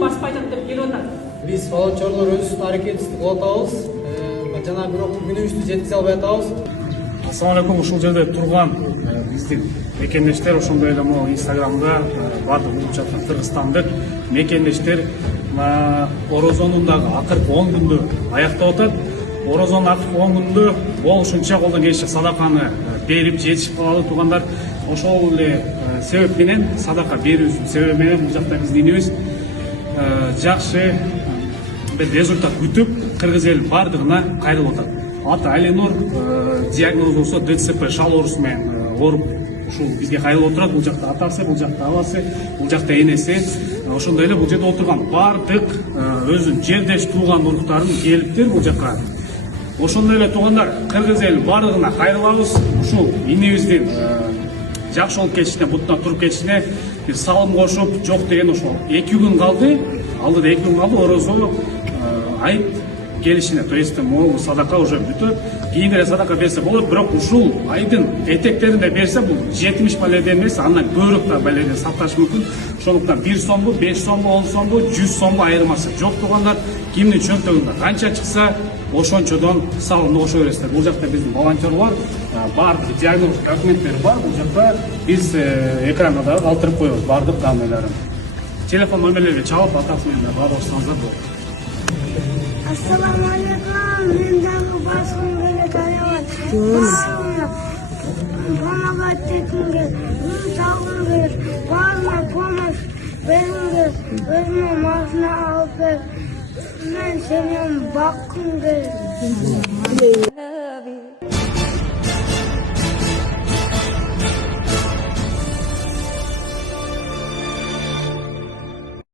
басып айтат деп келип атат. Биз волонтерлор өз аракетибизди кылып атабыз. Жана бирок күнүбүздү жеткизе албай атабыз. Ассаламу алейкум. Ушул жерде турган биздин мекендештер, ошондой эле могу Инстаграмда баардык угуп жаткан кыргызстандык мекендештер орозонун дагы акыркы 10 күндү аяктап атат. Орозонун акыркы 10 күндү болушунча колдон келишинче садаканы берип жетишип калалы туугандар. Ошол эле себеп менен садака берүүбүздүн себеби менен бул жакта биздин инибиз жакшы бир результат күтүп кыргыз эли баардыгына кайрылып атат. Аты Айленур диагноз болсо ДЦП шал оорусу менен ооруп ушул бизге кайрылып отурат. Бул жакта атасы, бул жакта абасы, бул жакта энеси. Ошондой эле бул жерде отурган баардык өзүнүн жердеш тууган уруктарын келиптир бул жакка. Ошондой эле туугандар, кыргыз эли баардыгына кайрылабыз. Ушул инибиздин жакшы болуп кетишине, бутуна туруп кетишине бир салым кошуп, жок деген ошол 2 күн калды. Алдыда 2 күн калды орозо айып келишине, то есть могу садака уже бүтөт. Кийинкире садака берсе болот, бирок ушул айдын этектеринде берсе бул 70 баледен эмес, андан көбүрөөк да баледен сакташ мүмкүн. Ошондуктан 1 сомбу, 5 сомбу, 10 сомбу, 100 сомбу айырмасы жок туугандар. Кимдин чөнтөгүндө канча чыкса, ошончодон салымды кошо бересиздер. Бул жакта биздин волонтерлор баардык диагноз документтери бар. Бул жакта биз экранга да калтырып коебуз баардык данныйларын. Телефон номерлерди чалып, атасы менен баарлашсаңыздар болот. Assalamu alaikum. Men dagı başım böyle kayamaz. Bana tekimge, bunu sağlığınız, bana pomoş verin, özüme maaşını alıp ver. Ben senin bakın